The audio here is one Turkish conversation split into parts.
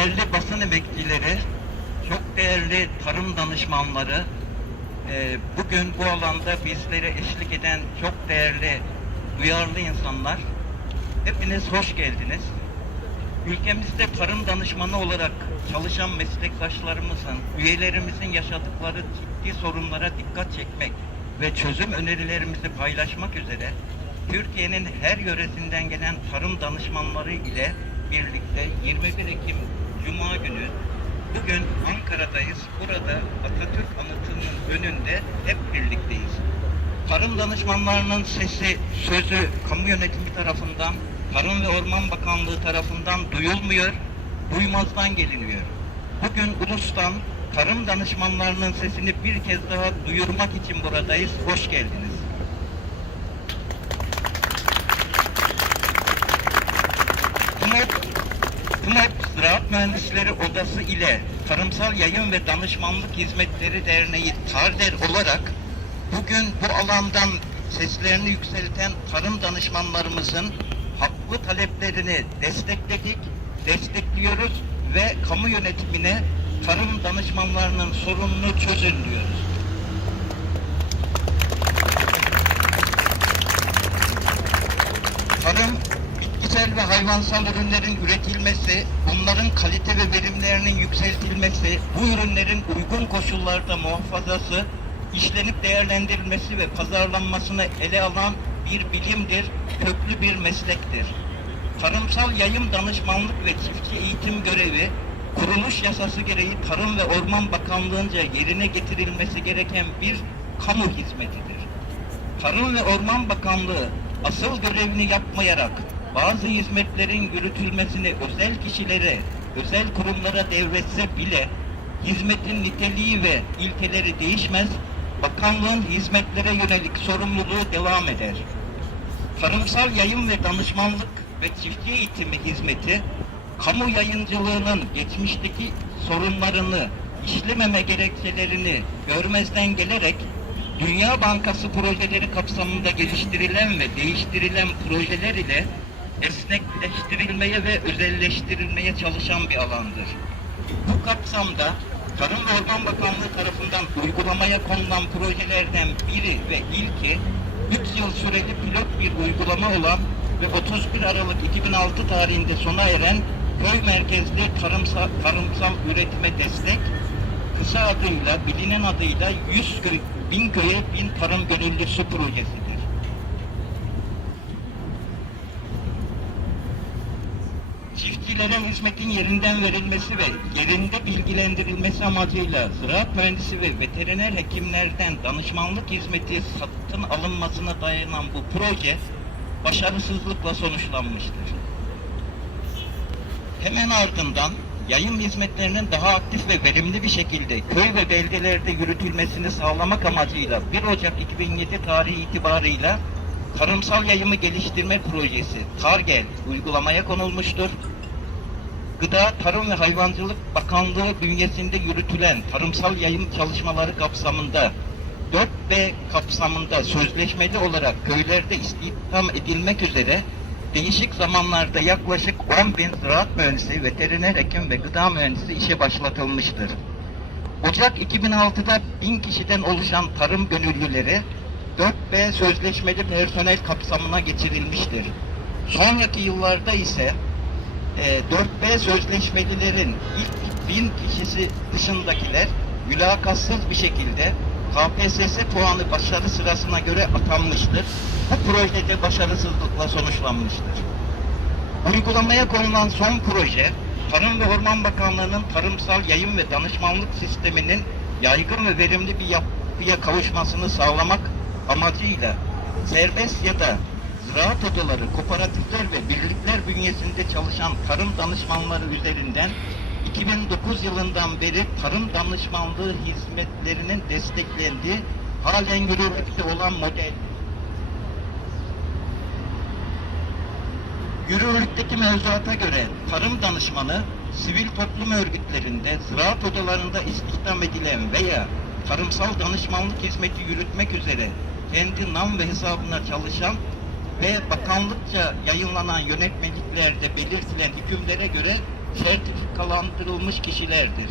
değerli basın emekçileri, çok değerli tarım danışmanları, e, bugün bu alanda bizlere eşlik eden çok değerli, duyarlı insanlar, hepiniz hoş geldiniz. Ülkemizde tarım danışmanı olarak çalışan meslektaşlarımızın, üyelerimizin yaşadıkları ciddi sorunlara dikkat çekmek ve çözüm önerilerimizi paylaşmak üzere Türkiye'nin her yöresinden gelen tarım danışmanları ile birlikte 21 Ekim Cuma günü bugün Ankara'dayız. Burada Atatürk Anıtı'nın önünde hep birlikteyiz. Tarım danışmanlarının sesi, sözü kamu yönetimi tarafından, Tarım ve Orman Bakanlığı tarafından duyulmuyor, duymazdan geliniyor. Bugün Ulus'tan tarım danışmanlarının sesini bir kez daha duyurmak için buradayız. Hoş geldiniz. TUMOP Ziraat Mühendisleri Odası ile Tarımsal Yayın ve Danışmanlık Hizmetleri Derneği TARDER olarak bugün bu alandan seslerini yükselten tarım danışmanlarımızın haklı taleplerini destekledik, destekliyoruz ve kamu yönetimine tarım danışmanlarının sorununu çözün diyoruz. Tarım, bitkisel ve hayvansal ürünlerin üretilmesi, bunların kalite ve verimlerinin yükseltilmesi, bu ürünlerin uygun koşullarda muhafazası, işlenip değerlendirilmesi ve pazarlanmasını ele alan bir bilimdir, köklü bir meslektir. Tarımsal yayım danışmanlık ve çiftçi eğitim görevi, kuruluş yasası gereği Tarım ve Orman Bakanlığı'nca yerine getirilmesi gereken bir kamu hizmetidir. Tarım ve Orman Bakanlığı asıl görevini yapmayarak bazı hizmetlerin yürütülmesini özel kişilere, özel kurumlara devretse bile hizmetin niteliği ve ilkeleri değişmez, bakanlığın hizmetlere yönelik sorumluluğu devam eder. Tarımsal yayın ve danışmanlık ve çiftçi eğitimi hizmeti, kamu yayıncılığının geçmişteki sorunlarını, işlememe gerekçelerini görmezden gelerek Dünya Bankası projeleri kapsamında geliştirilen ve değiştirilen projeler ile esnekleştirilmeye ve özelleştirilmeye çalışan bir alandır. Bu kapsamda Tarım ve Orman Bakanlığı tarafından uygulamaya konulan projelerden biri ve ilki 3 yıl süreli pilot bir uygulama olan ve 31 Aralık 2006 tarihinde sona eren köy merkezli tarımsal, tarımsal üretime destek kısa adıyla, bilinen adıyla 100 köy, 1000 köye 1000 tarım gönüllüsü projesidir. Çiftçilere hizmetin yerinden verilmesi ve yerinde bilgilendirilmesi amacıyla ziraat mühendisi ve veteriner hekimlerden danışmanlık hizmeti satın alınmasına dayanan bu proje başarısızlıkla sonuçlanmıştır. Hemen ardından yayın hizmetlerinin daha aktif ve verimli bir şekilde köy ve beldelerde yürütülmesini sağlamak amacıyla 1 Ocak 2007 tarihi itibarıyla Tarımsal Yayımı Geliştirme Projesi TARGEL uygulamaya konulmuştur. Gıda, Tarım ve Hayvancılık Bakanlığı bünyesinde yürütülen tarımsal yayım çalışmaları kapsamında 4B kapsamında sözleşmeli olarak köylerde istihdam edilmek üzere değişik zamanlarda yaklaşık 10 bin ziraat mühendisi, veteriner hekim ve gıda mühendisi işe başlatılmıştır. Ocak 2006'da 1000 kişiden oluşan tarım gönüllüleri 4B sözleşmeli personel kapsamına geçirilmiştir. Sonraki yıllarda ise e, 4B sözleşmelilerin ilk 1000 kişisi dışındakiler mülakatsız bir şekilde KPSS puanı başarı sırasına göre atanmıştır. Bu projede başarısızlıkla sonuçlanmıştır. Uygulamaya konulan son proje, Tarım ve Orman Bakanlığı'nın tarımsal yayın ve danışmanlık sisteminin yaygın ve verimli bir yapıya kavuşmasını sağlamak amacıyla serbest ya da ziraat odaları, kooperatifler ve birlikler bünyesinde çalışan tarım danışmanları üzerinden 2009 yılından beri tarım danışmanlığı hizmetlerinin desteklendiği halen yürürlükte olan model. Yürürlükteki mevzuata göre tarım danışmanı sivil toplum örgütlerinde, ziraat odalarında istihdam edilen veya tarımsal danışmanlık hizmeti yürütmek üzere kendi nam ve hesabına çalışan ve bakanlıkça yayınlanan yönetmeliklerde belirtilen hükümlere göre sertifikalandırılmış kişilerdir.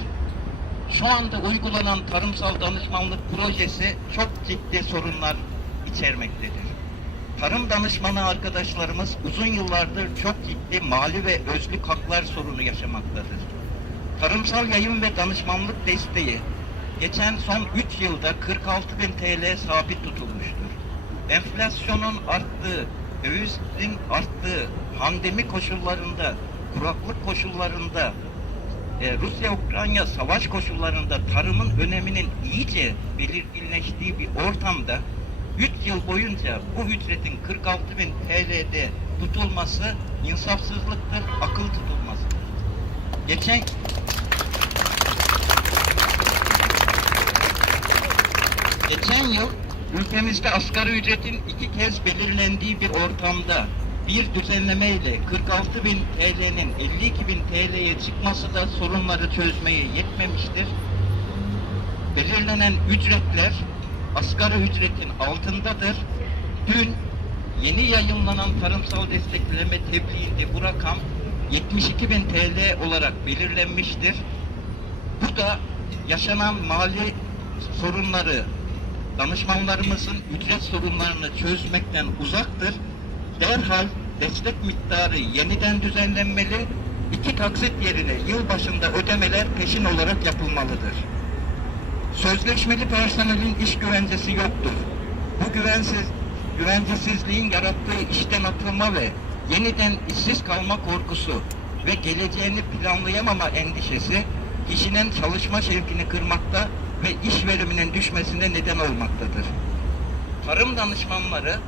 Şu anda uygulanan tarımsal danışmanlık projesi çok ciddi sorunlar içermektedir. Tarım danışmanı arkadaşlarımız uzun yıllardır çok ciddi mali ve özlük haklar sorunu yaşamaktadır. Tarımsal yayın ve danışmanlık desteği geçen son 3 yılda 46 bin TL sabit tutulmuştur. Enflasyonun arttığı, dövizin arttığı, pandemi koşullarında, kuraklık koşullarında, e, Rusya-Ukrayna savaş koşullarında tarımın öneminin iyice belirginleştiği bir ortamda 3 yıl boyunca bu ücretin 46 bin TL'de tutulması insafsızlıktır, akıl tutulmasıdır. Geçen Geçen yıl ülkemizde asgari ücretin iki kez belirlendiği bir ortamda bir düzenlemeyle 46 bin TL'nin 52 bin TL'ye çıkması da sorunları çözmeye yetmemiştir. Belirlenen ücretler asgari ücretin altındadır. Dün yeni yayınlanan tarımsal destekleme tebliğinde bu rakam 72 bin TL olarak belirlenmiştir. Bu da yaşanan mali sorunları danışmanlarımızın ücret sorunlarını çözmekten uzaktır. Derhal destek miktarı yeniden düzenlenmeli, iki taksit yerine yıl başında ödemeler peşin olarak yapılmalıdır. Sözleşmeli personelin iş güvencesi yoktur. Bu güvensiz, güvencesizliğin yarattığı işten atılma ve yeniden işsiz kalma korkusu ve geleceğini planlayamama endişesi kişinin çalışma şevkini kırmakta ve iş veriminin düşmesine neden olmaktadır. Tarım danışmanları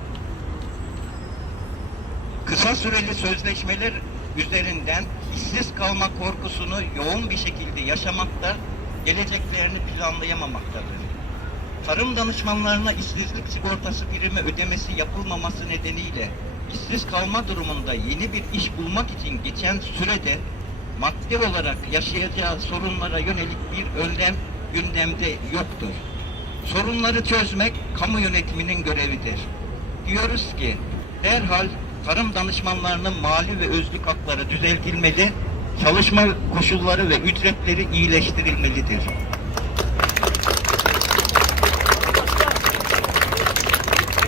kısa süreli sözleşmeler üzerinden işsiz kalma korkusunu yoğun bir şekilde yaşamakta, geleceklerini planlayamamaktadır. Tarım danışmanlarına işsizlik sigortası primi ödemesi yapılmaması nedeniyle işsiz kalma durumunda yeni bir iş bulmak için geçen sürede maddi olarak yaşayacağı sorunlara yönelik bir önlem gündemde yoktur. Sorunları çözmek kamu yönetiminin görevidir. Diyoruz ki derhal tarım danışmanlarının mali ve özlük hakları düzeltilmeli, çalışma koşulları ve ücretleri iyileştirilmelidir.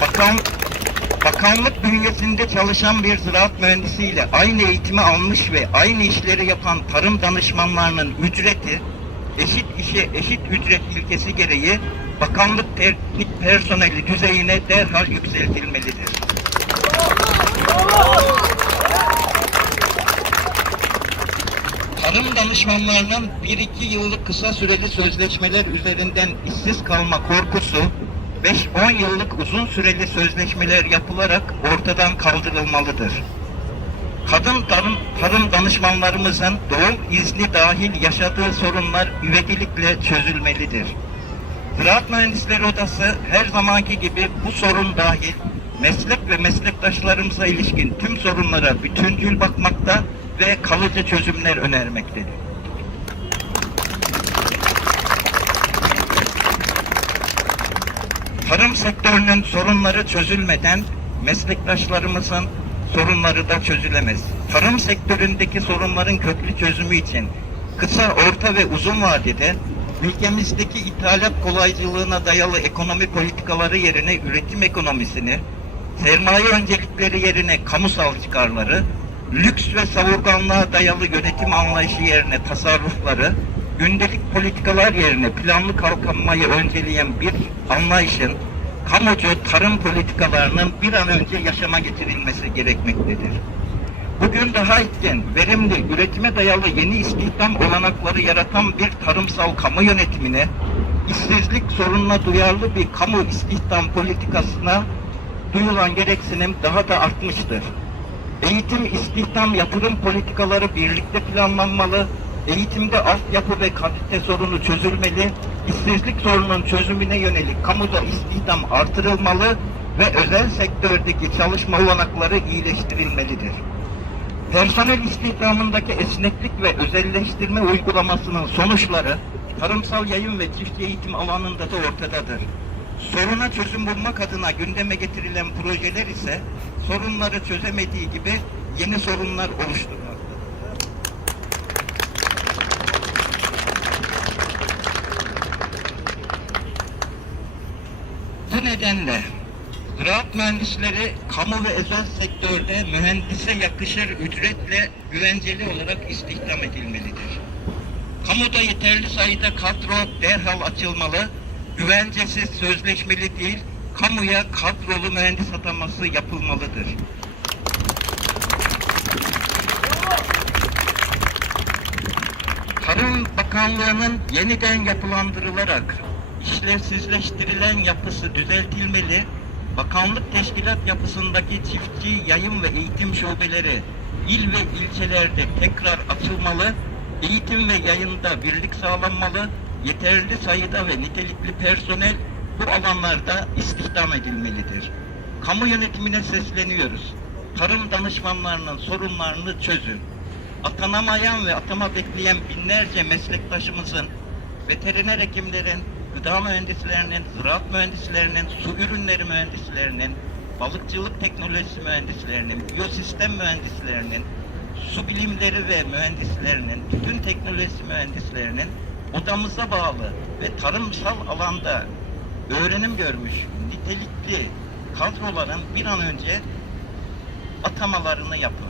Bakan, bakanlık bünyesinde çalışan bir ziraat mühendisiyle aynı eğitimi almış ve aynı işleri yapan tarım danışmanlarının ücreti eşit işe eşit ücret ilkesi gereği bakanlık teknik personeli düzeyine derhal yükseltilmelidir. Tarım danışmanlarının 1-2 yıllık kısa süreli sözleşmeler üzerinden işsiz kalma korkusu 5-10 yıllık uzun süreli sözleşmeler yapılarak ortadan kaldırılmalıdır. Kadın tarım, tarım danışmanlarımızın doğum izni dahil yaşadığı sorunlar ivedilikle çözülmelidir. Ziraat Mühendisleri Odası her zamanki gibi bu sorun dahil meslek ve meslektaşlarımıza ilişkin tüm sorunlara bütüncül bakmakta ve kalıcı çözümler önermektedir. Tarım sektörünün sorunları çözülmeden meslektaşlarımızın sorunları da çözülemez. Tarım sektöründeki sorunların köklü çözümü için kısa, orta ve uzun vadede ülkemizdeki ithalat kolaycılığına dayalı ekonomi politikaları yerine üretim ekonomisini, sermaye öncelikleri yerine kamusal çıkarları, lüks ve savurganlığa dayalı yönetim anlayışı yerine tasarrufları, gündelik politikalar yerine planlı kalkınmayı önceleyen bir anlayışın kamucu tarım politikalarının bir an önce yaşama getirilmesi gerekmektedir. Bugün daha etken, verimli, üretime dayalı yeni istihdam olanakları yaratan bir tarımsal kamu yönetimine, işsizlik sorununa duyarlı bir kamu istihdam politikasına duyulan gereksinim daha da artmıştır. Eğitim, istihdam, yatırım politikaları birlikte planlanmalı, eğitimde altyapı ve kalite sorunu çözülmeli, işsizlik sorunun çözümüne yönelik kamuda istihdam artırılmalı ve özel sektördeki çalışma olanakları iyileştirilmelidir. Personel istihdamındaki esneklik ve özelleştirme uygulamasının sonuçları tarımsal yayın ve çiftçi eğitim alanında da ortadadır. Soruna çözüm bulmak adına gündeme getirilen projeler ise sorunları çözemediği gibi yeni sorunlar oluşturmaktadır. Bu nedenle ziraat mühendisleri kamu ve özel sektörde mühendise yakışır ücretle güvenceli olarak istihdam edilmelidir. Kamuda yeterli sayıda kadro derhal açılmalı, güvencesiz sözleşmeli değil, kamuya kadrolu mühendis ataması yapılmalıdır. Tarım Bakanlığı'nın yeniden yapılandırılarak işlevsizleştirilen yapısı düzeltilmeli, bakanlık teşkilat yapısındaki çiftçi yayın ve eğitim şubeleri il ve ilçelerde tekrar açılmalı, eğitim ve yayında birlik sağlanmalı, yeterli sayıda ve nitelikli personel bu alanlarda istihdam edilmelidir. Kamu yönetimine sesleniyoruz. Tarım danışmanlarının sorunlarını çözün atanamayan ve atama bekleyen binlerce meslektaşımızın, veteriner hekimlerin, gıda mühendislerinin, ziraat mühendislerinin, su ürünleri mühendislerinin, balıkçılık teknolojisi mühendislerinin, biyosistem mühendislerinin, su bilimleri ve mühendislerinin, tütün teknolojisi mühendislerinin odamıza bağlı ve tarımsal alanda öğrenim görmüş nitelikli kadroların bir an önce atamalarını yapın.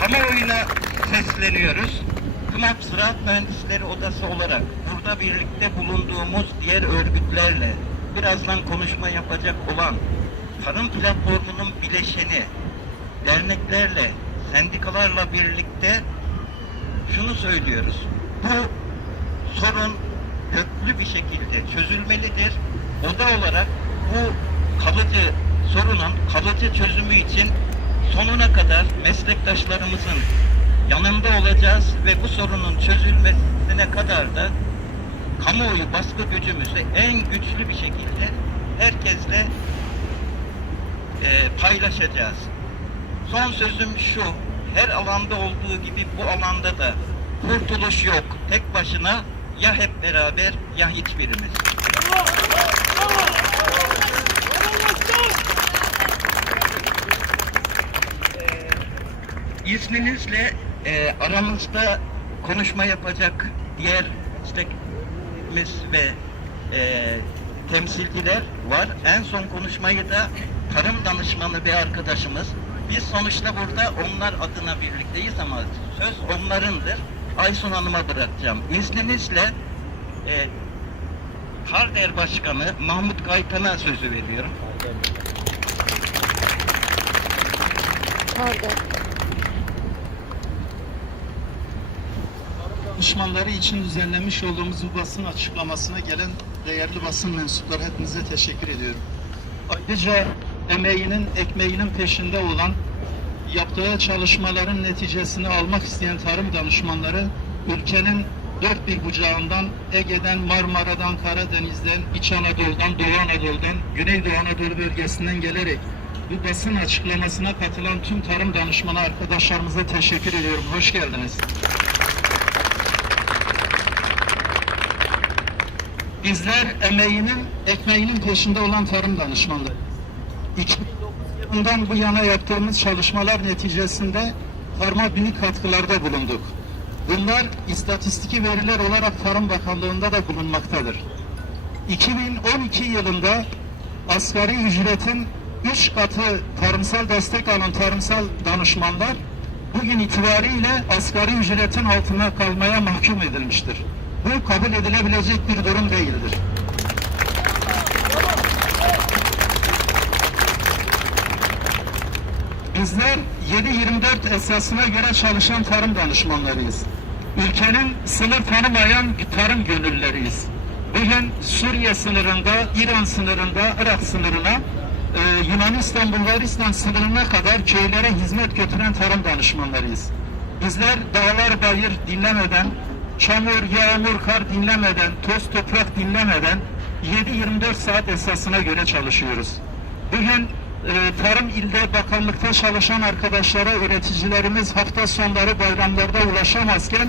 kamuoyuna sesleniyoruz. KNAP Ziraat Mühendisleri Odası olarak burada birlikte bulunduğumuz diğer örgütlerle birazdan konuşma yapacak olan tarım platformunun bileşeni derneklerle, sendikalarla birlikte şunu söylüyoruz. Bu sorun köklü bir şekilde çözülmelidir. Oda olarak bu kalıcı sorunun kalıcı çözümü için sonuna kadar meslektaşlarımızın yanında olacağız ve bu sorunun çözülmesine kadar da kamuoyu baskı gücümüzü en güçlü bir şekilde herkesle e, paylaşacağız. Son sözüm şu, her alanda olduğu gibi bu alanda da kurtuluş yok. Tek başına ya hep beraber ya hiçbirimiz. İzninizle e, aramızda konuşma yapacak diğer istekimiz ve e, temsilciler var. En son konuşmayı da tarım danışmanı bir arkadaşımız. Biz sonuçta burada onlar adına birlikteyiz ama söz onlarındır. Aysun Hanım'a bırakacağım. İzninizle e, Karder Başkanı Mahmut Gaytan'a sözü veriyorum. Pardon. Danışmanları için düzenlemiş olduğumuz bu basın açıklamasına gelen değerli basın mensupları hepinize teşekkür ediyorum. Ayrıca emeğinin, ekmeğinin peşinde olan, yaptığı çalışmaların neticesini almak isteyen tarım danışmanları ülkenin dört bir bucağından, Ege'den, Marmara'dan, Karadeniz'den, İç Anadolu'dan, Doğu Anadolu'dan, Güneydoğu Anadolu bölgesinden gelerek bu basın açıklamasına katılan tüm tarım danışmanı arkadaşlarımıza teşekkür ediyorum. Hoş geldiniz. Bizler emeğinin, ekmeğinin peşinde olan tarım danışmanları. 2009 yılından bu yana yaptığımız çalışmalar neticesinde tarıma büyük katkılarda bulunduk. Bunlar istatistiki veriler olarak Tarım Bakanlığı'nda da bulunmaktadır. 2012 yılında asgari ücretin 3 katı tarımsal destek alan tarımsal danışmanlar bugün itibariyle asgari ücretin altına kalmaya mahkum edilmiştir. Bu kabul edilebilecek bir durum değildir. Bizler 7-24 esasına göre çalışan tarım danışmanlarıyız. Ülkenin sınır tanımayan tarım gönülleriyiz. Bugün Suriye sınırında, İran sınırında, Irak sınırına, e, Yunanistan, Bulgaristan sınırına kadar köylere hizmet götüren tarım danışmanlarıyız. Bizler dağlar bayır dinlemeden, çamur, yağmur, kar dinlemeden, toz toprak dinlemeden 7-24 saat esasına göre çalışıyoruz. Bugün e, Tarım İlde Bakanlıkta çalışan arkadaşlara, üreticilerimiz hafta sonları bayramlarda ulaşamazken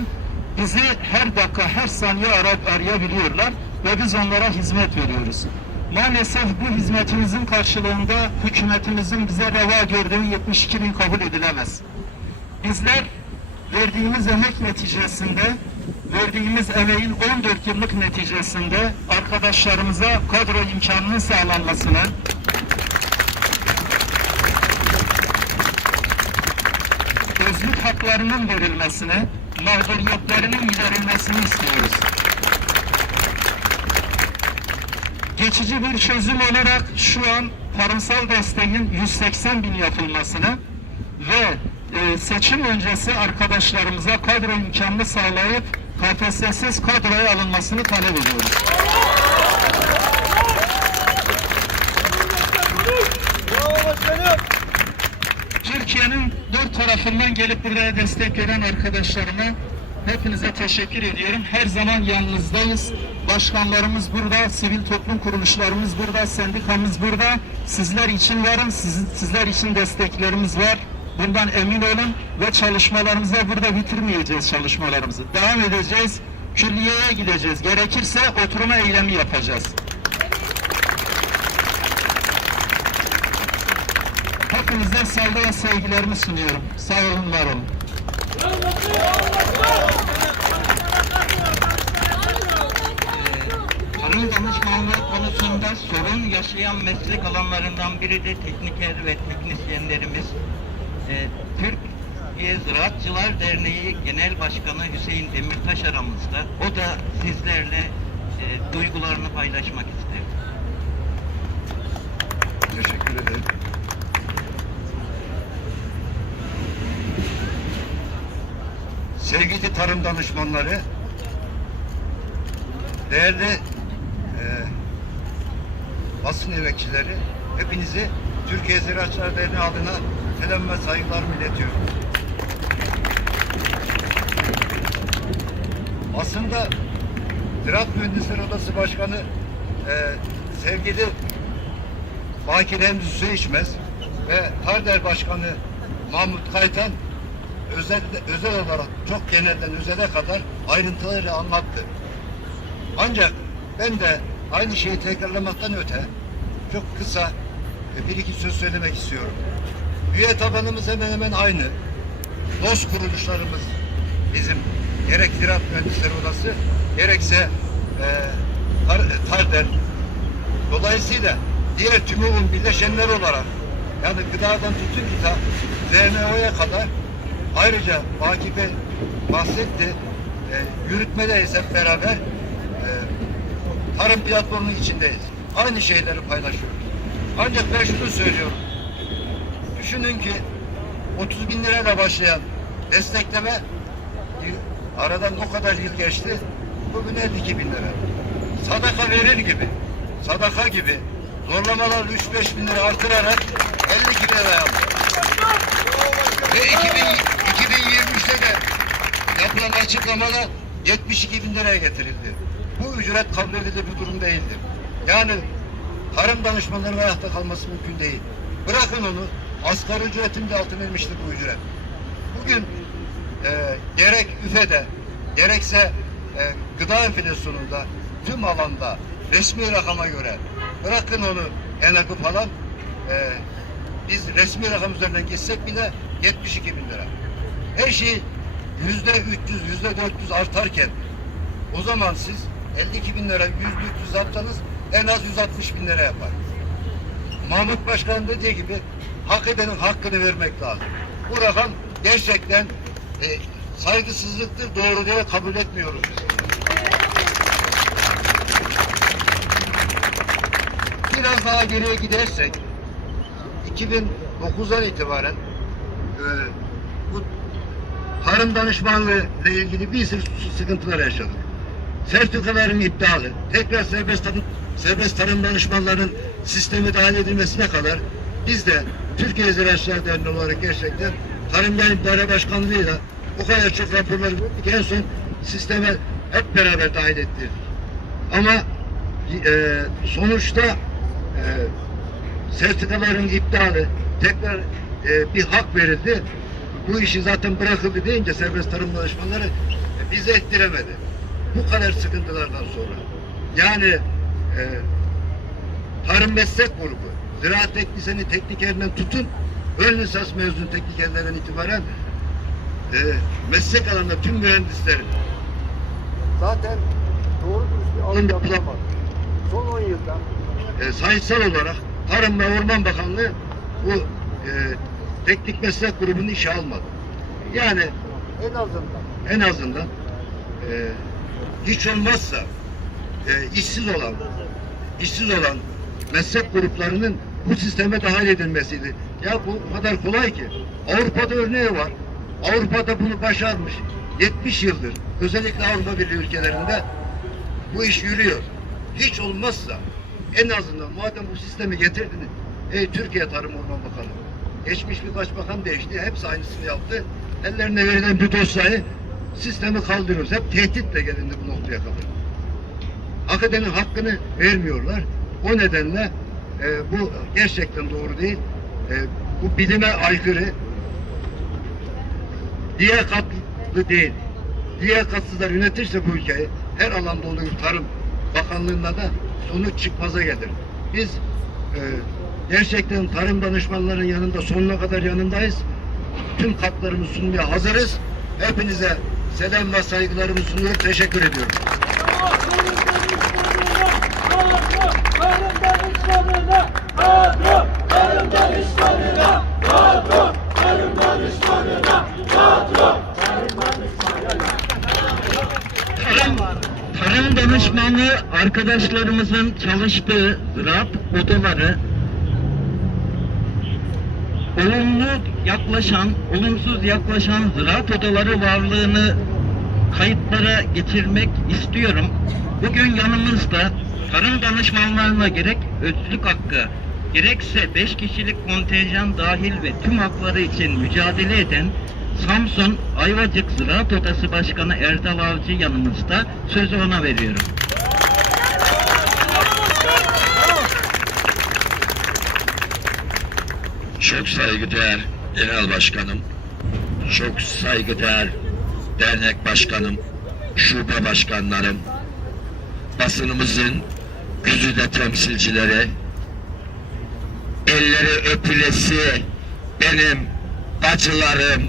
bizi her dakika, her saniye arayıp arayabiliyorlar ve biz onlara hizmet veriyoruz. Maalesef bu hizmetimizin karşılığında hükümetimizin bize reva gördüğü 72 bin kabul edilemez. Bizler verdiğimiz emek neticesinde verdiğimiz emeğin 14 yıllık neticesinde arkadaşlarımıza kadro imkanının sağlanmasını özlük haklarının verilmesini, mağduriyetlerinin giderilmesini istiyoruz. Geçici bir çözüm olarak şu an tarımsal desteğin 180 bin yapılmasını ve e, seçim öncesi arkadaşlarımıza kadro imkanını sağlayıp KPSS'siz kadroya alınmasını talep ediyoruz. Türkiye'nin dört tarafından gelip buraya destek veren arkadaşlarıma hepinize teşekkür ediyorum. Her zaman yanınızdayız. Başkanlarımız burada, sivil toplum kuruluşlarımız burada, sendikamız burada. Sizler için varım, sizin, sizler için desteklerimiz var. Bundan emin olun ve çalışmalarımıza burada bitirmeyeceğiz çalışmalarımızı. Devam edeceğiz. Külliyeye gideceğiz. Gerekirse oturma eylemi yapacağız. Hepinize saygı ve sevgilerimi sunuyorum. Sağ olun, var olun. Tarım danışmanlığı konusunda sorun yaşayan meslek alanlarından biri de tekniker ve teknisyenlerimiz. Ee, Türkiye Ziraatçılar Derneği Genel Başkanı Hüseyin Demirtaş aramızda. O da sizlerle e, duygularını paylaşmak ister. Teşekkür ederim. Sevgili tarım danışmanları, değerli e, basın emekçileri, hepinizi Türkiye Ziraatçılar Derneği adına selam ve saygılarımı iletiyorum. Aslında Ziraat Mühendisleri Odası Başkanı e, sevgili Bakir Endüstri İçmez ve Karder Başkanı Mahmut Kaytan özel, özel olarak çok genelden özele kadar ayrıntılarıyla anlattı. Ancak ben de aynı şeyi tekrarlamaktan öte çok kısa bir iki söz söylemek istiyorum. Üye tabanımız hemen hemen aynı. Dost kuruluşlarımız bizim gerek Ziraat Mühendisleri Odası gerekse e, Tar- Tarder Dolayısıyla diğer TÜMOV'un birleşenleri olarak yani gıdadan tutun kita ZMO'ya kadar ayrıca Bey bahsetti e, yürütmedeyiz hep beraber e, tarım platformunun içindeyiz. Aynı şeyleri paylaşıyoruz. Ancak ben şunu söylüyorum. Düşünün ki 30 bin lirayla başlayan destekleme y- aradan o kadar yıl geçti. Bugün 52 bin lira. Sadaka verir gibi, sadaka gibi zorlamalar 3-5 bin lira artırarak 52 bin lira aldı. Ve 2000, 2023'te de yapılan açıklamada 72 bin liraya getirildi. Bu ücret kabul edilir bir durum değildir. Yani tarım danışmanlarının ayakta kalması mümkün değil. Bırakın onu, asgari ücretin de altına inmiştir bu ücret. Bugün e, gerek üfede, gerekse e, gıda enflasyonunda tüm alanda resmi rakama göre bırakın onu enakı falan e, biz resmi rakam üzerinden geçsek bile 72 bin lira. Her şey yüzde 300, yüzde 400 artarken o zaman siz 52 bin lira yüzde 300 yapsanız en az 160 bin lira yapar. Mahmut Başkan dediği gibi hak edenin hakkını vermek lazım. Bu rakam gerçekten e, saygısızlıktır, doğru diye kabul etmiyoruz biz. Biraz daha geriye gidersek 2009'dan itibaren e, bu tarım danışmanlığı ile ilgili bir sürü sıkıntılar yaşadık. Sertifikaların iptali, tekrar serbest tarım, serbest tarım danışmanlarının sisteme dahil edilmesine kadar biz de Türkiye Ziraatçılar Derneği olarak gerçekten Tarımdan İdare Başkanlığı'yla o kadar çok raporlar gördük en son sisteme hep beraber dahil ettik. Ama e, sonuçta e, sertifikaların iptali tekrar e, bir hak verildi. Bu işi zaten bırakıldı deyince serbest tarım danışmanları e, bizi ettiremedi. Bu kadar sıkıntılardan sonra. Yani e, tarım meslek grubu, ziraat teknisyeni teknikerinden tutun, ön lisans mezun teknikerlerden itibaren e, meslek alanında tüm mühendislerin zaten doğru dürüst bir alım yapılamadı. Son 10 yılda e, sayısal olarak Tarım ve Orman Bakanlığı bu e, teknik meslek grubunu işe almadı. Yani en azından en azından e, hiç olmazsa e, işsiz olan işsiz olan meslek gruplarının bu sisteme dahil edilmesiydi. Ya bu kadar kolay ki. Avrupa'da örneği var. Avrupa'da bunu başarmış. 70 yıldır özellikle Avrupa Birliği ülkelerinde bu iş yürüyor. Hiç olmazsa en azından madem bu sistemi getirdiniz ey Türkiye Tarım Orman Bakanı geçmiş birkaç bakan değişti. Hepsi aynısını yaptı. Ellerine verilen bir dosyayı sistemi kaldırıyoruz. Hep tehditle gelindi bu noktaya kadar. Hak edenin hakkını vermiyorlar. O nedenle e, bu gerçekten doğru değil. E, bu bilime aykırı. Liyakatlı değil. Liyakatsızlar yönetirse bu ülkeyi her alanda olduğu gibi Tarım Bakanlığı'nda da sonuç çıkmaza gelir. Biz e, gerçekten tarım danışmanların yanında sonuna kadar yanındayız. Tüm katlarımızı sunmaya hazırız. Hepinize selam ve saygılarımı sunuyorum. Teşekkür ediyorum. Tarım danışmanı arkadaşlarımızın çalıştığı ziraat odaları olumlu yaklaşan, olumsuz yaklaşan ziraat odaları varlığını kayıtlara getirmek istiyorum. Bugün yanımızda tarım danışmanlarına gerek özlük hakkı, gerekse 5 kişilik kontenjan dahil ve tüm hakları için mücadele eden Samsun Ayvacık Ziraat Odası Başkanı Erdal Avcı yanımızda. Sözü ona veriyorum. Çok saygıdeğer genel başkanım, çok saygıdeğer dernek başkanım, şube başkanlarım, basınımızın güzide temsilcileri, elleri öpülesi benim bacılarım,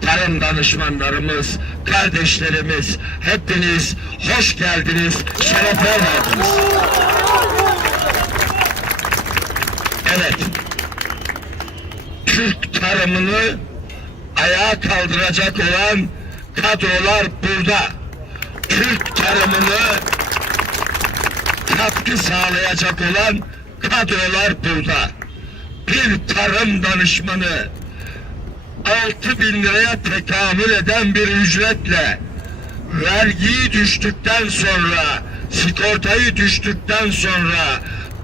tarım danışmanlarımız, kardeşlerimiz, hepiniz hoş geldiniz, şerefe verdiniz. Evet, Türk tarımını ayağa kaldıracak olan kadrolar burada. Türk tarımını katkı sağlayacak olan kadrolar burada. Bir tarım danışmanı 6 bin liraya tekamül eden bir ücretle vergiyi düştükten sonra sigortayı düştükten sonra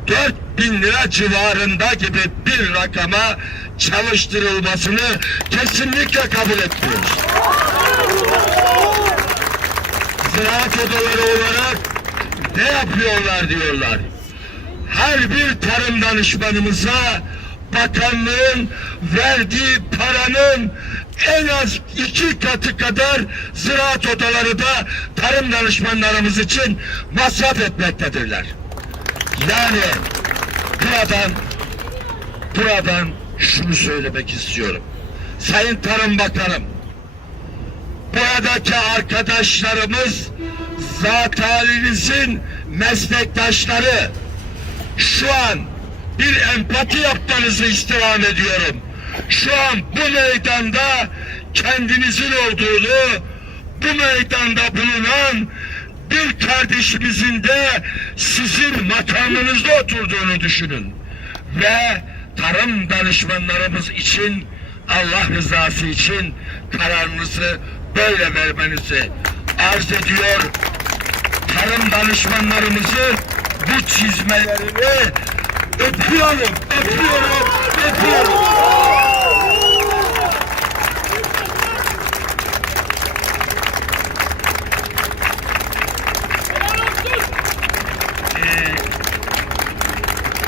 4 bin lira civarında gibi bir rakama çalıştırılmasını kesinlikle kabul etmiyoruz. Ziraat odaları olarak ne yapıyorlar diyorlar. Her bir tarım danışmanımıza bakanlığın verdiği paranın en az iki katı kadar ziraat odaları da tarım danışmanlarımız için masraf etmektedirler. Yani buradan buradan şunu söylemek istiyorum. Sayın Tarım Bakanım, buradaki arkadaşlarımız zat halinizin meslektaşları şu an bir empati yapmanızı istirham ediyorum. Şu an bu meydanda kendinizin olduğunu, bu meydanda bulunan bir kardeşimizin de sizin makamınızda oturduğunu düşünün. Ve tarım danışmanlarımız için Allah rızası için kararınızı böyle vermenizi arz ediyor. Tarım danışmanlarımızı bu çizmelerini öpüyorum, öpüyorum, öpüyorum.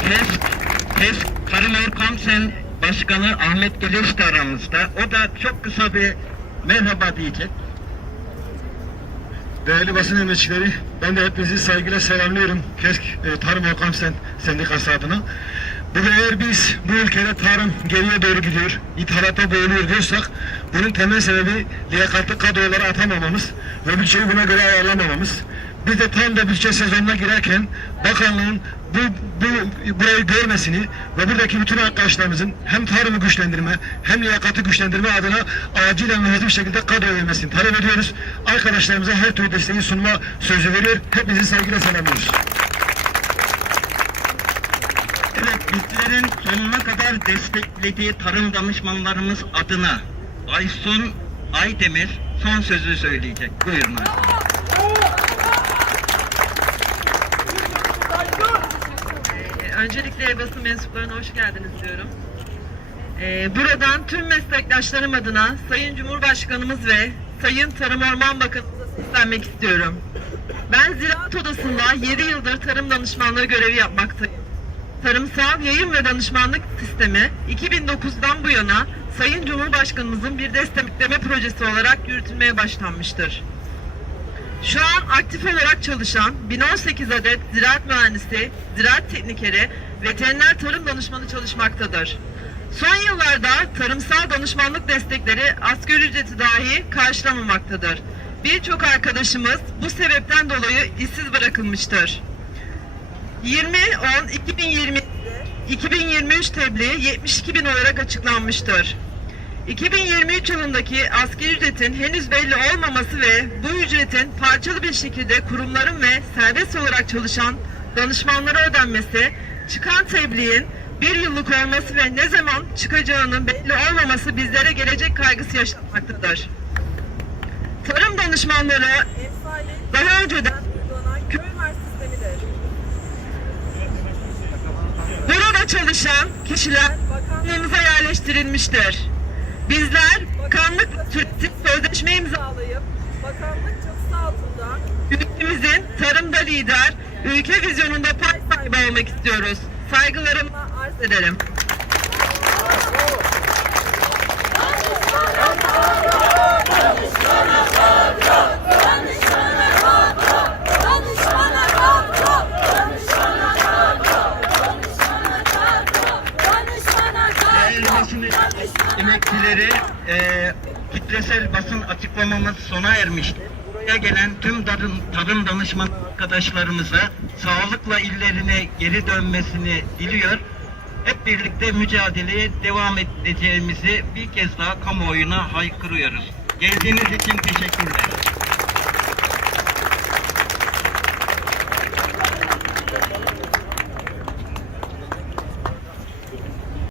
TESK, TESK Tarım Orkamsen Başkanı Ahmet Geliş de aramızda. O da çok kısa bir merhaba diyecek. Değerli basın emekçileri, ben de hepinizi saygıyla selamlıyorum. KESK e, Tarım Okamsen Sendikası adına. Bugün eğer biz bu ülkede tarım geriye doğru gidiyor, ithalata boğuluyor diyorsak bunun temel sebebi liyakatli kadroları atamamamız ve bütçeyi buna göre ayarlamamamız. Biz de tam da bütçe sezonuna girerken bakanlığın bu, bu burayı görmesini ve buradaki bütün arkadaşlarımızın hem tarımı güçlendirme hem liyakatı güçlendirme adına acilen ve hızlı bir şekilde kadro vermesini talep ediyoruz. Arkadaşlarımıza her türlü desteği sunma sözü veriyor. Hepinizi saygıyla selamlıyoruz. Evet, bizlerin sonuna kadar desteklediği tarım danışmanlarımız adına Aysun Aydemir son sözü söyleyecek. Buyurun. Ee, Öncelikle basın mensuplarına hoş geldiniz diyorum. Ee, buradan tüm meslektaşlarım adına Sayın Cumhurbaşkanımız ve Sayın Tarım Orman Bakanımıza seslenmek istiyorum. Ben Ziraat Odası'nda 7 yıldır tarım danışmanlığı görevi yapmaktayım. Tarımsal yayın ve danışmanlık sistemi 2009'dan bu yana Sayın Cumhurbaşkanımızın bir destekleme projesi olarak yürütülmeye başlanmıştır. Şu an aktif olarak çalışan 1018 adet ziraat mühendisi, ziraat teknikeri, veteriner tarım danışmanı çalışmaktadır. Son yıllarda tarımsal danışmanlık destekleri asgari ücreti dahi karşılamamaktadır. Birçok arkadaşımız bu sebepten dolayı işsiz bırakılmıştır. 20-10-2020 2023 tebliği 72 bin olarak açıklanmıştır. 2023 yılındaki asgari ücretin henüz belli olmaması ve bu ücretin parçalı bir şekilde kurumların ve serbest olarak çalışan danışmanlara ödenmesi, çıkan tebliğin bir yıllık olması ve ne zaman çıkacağının belli olmaması bizlere gelecek kaygısı yaşatmaktadır. Tarım danışmanları daha önceden köy var sistemidir. Burada çalışan kişiler bakanlığımıza yerleştirilmiştir. Bizler bakanlıkla süresiz sözleşme imza Sağlayıp bakanlık çatısı altında ülkemizin tarımda lider, ülke vizyonunda pay sahibi olmak istiyoruz. Saygılarımla arz ederim. Danışmana emekçileri, e, kitlesel basın açıklamamız sona ermiştir. Buraya gelen tüm tarım, tarım danışman arkadaşlarımıza sağlıkla illerine geri dönmesini diliyor. Hep birlikte mücadeleye devam edeceğimizi bir kez daha kamuoyuna haykırıyoruz. Geldiğiniz için teşekkürler.